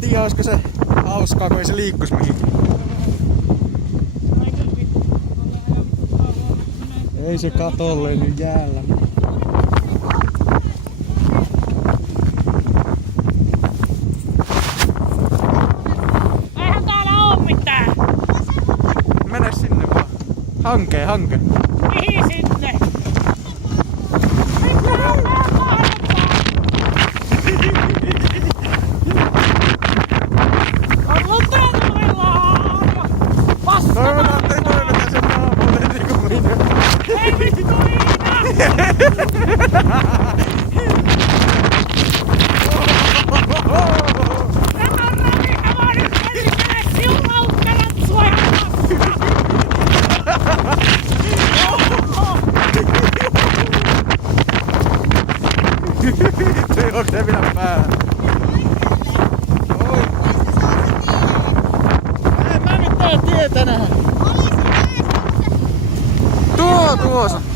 tiedä, olisiko se hauskaa, kun ei se liikkus mihinkään. Ei se katolle nyt jäällä. Eihän täällä oo mitään. Mene sinne vaan. Hanke. Mihin sinne? Toivotaan sen naapulle niinku minä. Ei vittu Iina! Tämä on ravihava nyt perkele siunauttelet sua ja Vittu, onko se vielä päähän? Mä nyt tää tietä nähdä. Tuossa!